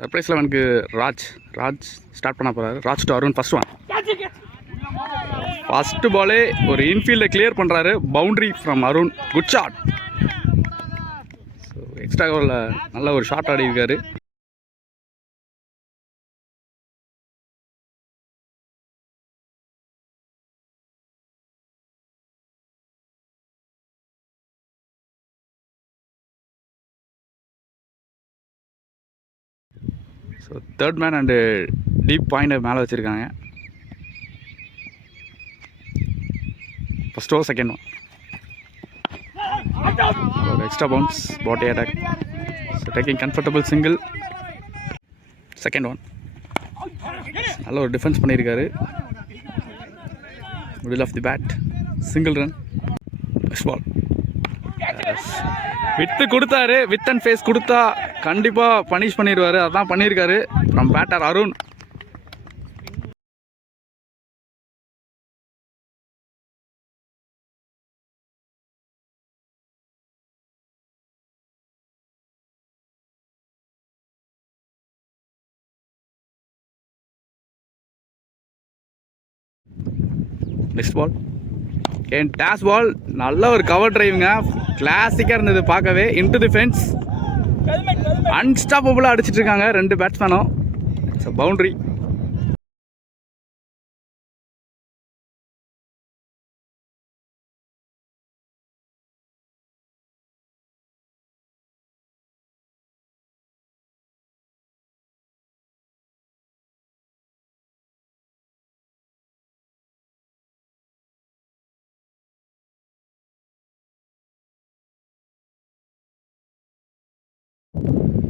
சர்ப்ரைஸ் லெவனுக்கு ராஜ் ஸ்டார்ட் பண்ண போகிறாரு. ராஜ் டு அருண். ஃபஸ்ட்டு பாலே ஒரு இன்ஃபீல்டை கிளியர் பண்ணுறாரு. Boundary from Arun. Good shot. So extra கோலில் நல்ல ஒரு ஷாட் ஆடி இருக்காரு. So third man and deep பாயிண்டை மேலே வச்சுருக்காங்க. ஃபஸ்ட் ஓவர் செகண்ட் ஒன் ஒரு extra bounce body attack. So taking comfortable single. Second one நல்ல ஒரு டிஃபென்ஸ் பண்ணியிருக்காரு. Middle of the bat single run. Next ball விட்டு கொடுத்தாரு. வித் அண்ட் ஃபேஸ் கொடுத்தா கண்டிப்பாக பனிஷ் பண்ணிடுவார். அதான் பண்ணியிருக்காரு from batter Arun. Next ball என் டாஸ் பால். நல்ல ஒரு கவர் டிரைவுங்க. கிளாசிக்காக இருந்தது பார்க்கவே. இன்டு தி ஃபென்ஸ் அன்ஸ்டாப்பபுளாக அடிச்சிட்டு இருக்காங்க ரெண்டு பேட்ஸ்மேனும். So boundary.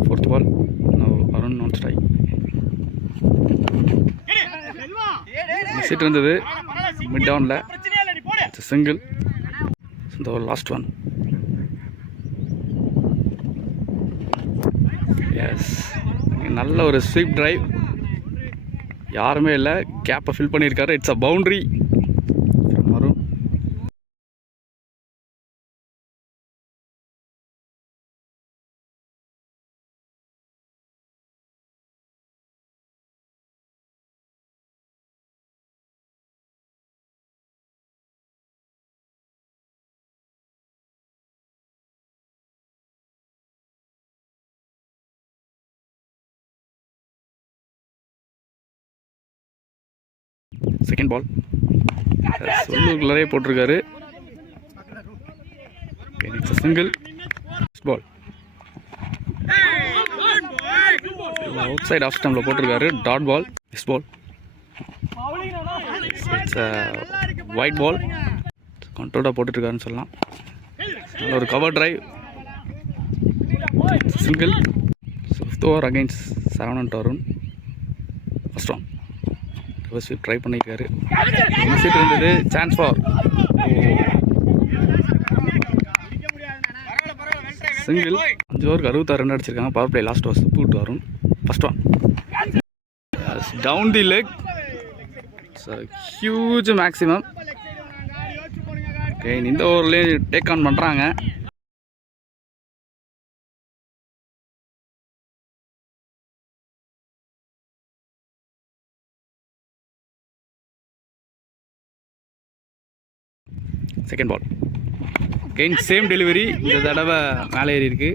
Fourth ball. Now Arun on strike. Miss it இருந்தது மிட் டவுனில். It's single. இந்த ஒரு லாஸ்ட் ஒன். எஸ் நல்ல ஒரு ஸ்வீப் டிரைவ். யாருமே இல்லை. கேப்பை ஃபில் பண்ணியிருக்காரு. It's a boundary. Arun. Second ball சொல்லுக்குள்ளே போட்டிருக்காரு. Single. Ball outside off ஸ்டம்பில் போட்டிருக்காரு. Dot ball. Next ball it's wide ball. கண்ட்ரோலாக போட்டுருக்காருன்னு சொல்லலாம். நல்ல ஒரு cover drive. Single. Fifth over against Saravanan to Arun. First one try பண்ணியிருக்காரு. மிஸ்ஸிட்டு இருந்தது. Chance for single. 5 ஓவருக்கு 66 ரன் அடிச்சிருக்காங்க. Power play last over super வரும். First one down the leg. Huge maximum. Okay இந்த ஓவர்லேயே டேக் ஆன் பண்ணுறாங்க. Second ball again same delivery. இந்த தடவை மேலே ஏறி இருக்கு.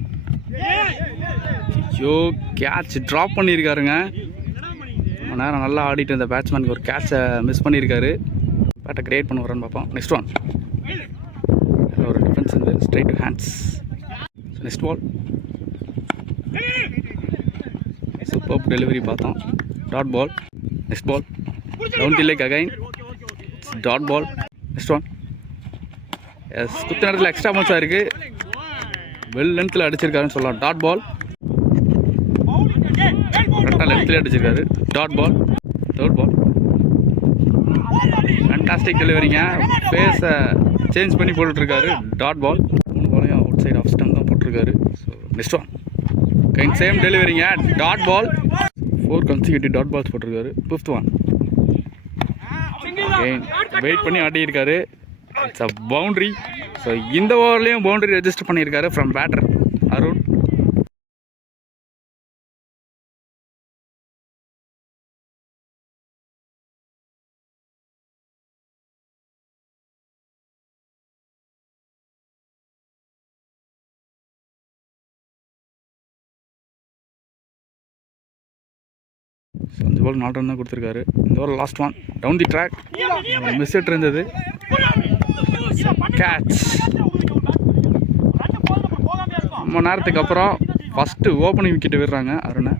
ஐயோ கேட்ச் ட்ராப் பண்ணியிருக்காருங்க. ரொம்ப நேரம் நல்லா ஆடிட்டு இருந்த பேட்ஸ்மேனுக்கு ஒரு கேட்சை மிஸ் பண்ணியிருக்காரு. பேட்டை கிரியேட் பண்ண வரேன்னு பார்ப்போம். நெக்ஸ்ட் ஒன் ஒரு டிஃபென்ஸ் வந்து straight to hands. Next ball super delivery பார்த்தோம். Dot ball. Next ball down the leg again. Dot ball. Next one எஸ் குத்து நேரத்தில் எக்ஸ்ட்ரா மோச்சாக இருக்குது. வெல் லென்த்தில் அடிச்சிருக்காருன்னு சொல்லலாம். Dot ball. கரெக்டாக லென்த்தில் அடிச்சிருக்காரு. Dot ball. Third ball fantastic டெலிவரிங்க. ஃபேஸை சேஞ்ச் பண்ணி போட்டுட்ருக்காரு. Dot ball. 3 பாலையும் அவுட் சைட் ஆஃப் ஸ்டம் தான் போட்டிருக்காரு. So next one again same டெலிவரிங்க. Dot ball. 4 consecutive dot balls போட்டிருக்காரு. ஃபிஃப்த் ஒன் வெயிட் பண்ணி ஆடியிருக்காரு. It's a boundary. ஸோ இந்த ஓவர்லேயும் பவுண்ட்ரி ரெஜிஸ்டர் பண்ணியிருக்காரு from batter Arun. 5 ball not run தான் கொடுத்துருக்காரு. இந்த ஒரு last one down the track, miss hit இருந்தது. கேட்ச். ரொம்ப நேரத்துக்கு அப்புறம் ஃபஸ்ட்டு ஓப்பனிங் விக்கெட் விடுறாங்க அருணை.